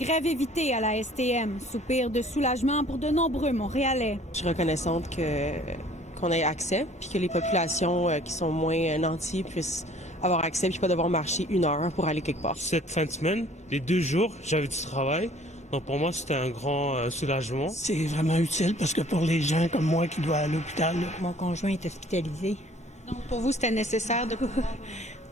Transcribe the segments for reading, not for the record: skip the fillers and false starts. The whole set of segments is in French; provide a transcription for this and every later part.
Grève évitée à la STM, soupir de soulagement pour de nombreux Montréalais. Je suis reconnaissante qu'on ait accès, puis que les populations qui sont moins nantis puissent avoir accès, puis pas devoir marcher 1 heure pour aller quelque part. Cette fin de semaine, les 2 jours, j'avais du travail. Donc pour moi, c'était un grand soulagement. C'est vraiment utile parce que pour les gens comme moi qui doivent aller à l'hôpital... Mon conjoint est hospitalisé. Donc pour vous, c'était nécessaire de pouvoir...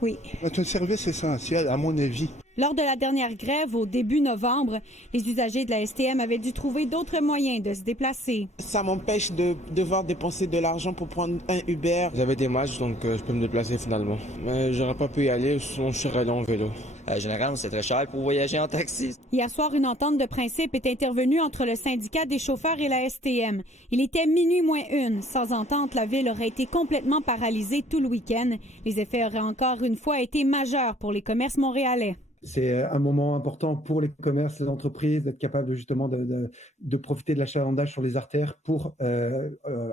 Oui. C'est un service essentiel, à mon avis. Lors de la dernière grève, au début novembre, les usagers de la STM avaient dû trouver d'autres moyens de se déplacer. Ça m'empêche de devoir dépenser de l'argent pour prendre un Uber. J'avais des matchs, donc je peux me déplacer finalement. Mais j'aurais pas pu y aller, sinon je serais allé en vélo. Généralement, c'est très cher pour voyager en taxi. Hier soir, une entente de principe est intervenue entre le syndicat des chauffeurs et la STM. Il était minuit moins 1. Sans entente, la ville aurait été complètement paralysée tout le week-end. Les effets auraient encore une fois été majeurs pour les commerces montréalais. C'est un moment important pour les commerces, les entreprises, d'être capable justement de profiter de l'achalandage sur les artères pour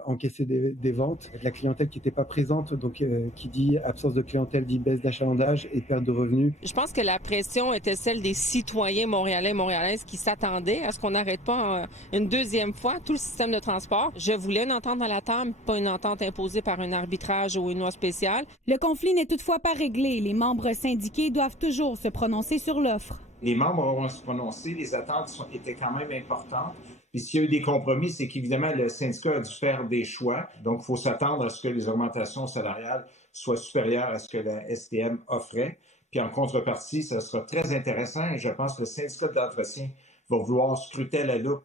encaisser des ventes. La clientèle qui n'était pas présente, donc qui dit absence de clientèle dit baisse d'achalandage et perte de revenus. Je pense que la pression était celle des citoyens montréalais, montréalaises qui s'attendaient à ce qu'on n'arrête pas une deuxième fois tout le système de transport. Je voulais une entente à la table, pas une entente imposée par un arbitrage ou une loi spéciale. Le conflit n'est toutefois pas réglé. Les membres syndiqués doivent toujours se prononcer sur l'offre. Les membres auront se prononcer, les attentes étaient quand même importantes. Puis s'il y a eu des compromis, c'est qu'évidemment, le syndicat a dû faire des choix. Donc, il faut s'attendre à ce que les augmentations salariales soient supérieures à ce que la STM offrait. Puis en contrepartie, ça sera très intéressant et je pense que le syndicat d'entretien va vouloir scruter à la loupe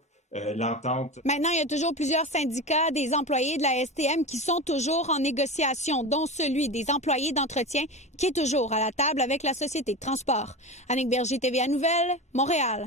l'entente. Maintenant, il y a toujours plusieurs syndicats des employés de la STM qui sont toujours en négociation, dont celui des employés d'entretien qui est toujours à la table avec la Société de transport. Annick Berger, TVA Nouvelles, Montréal.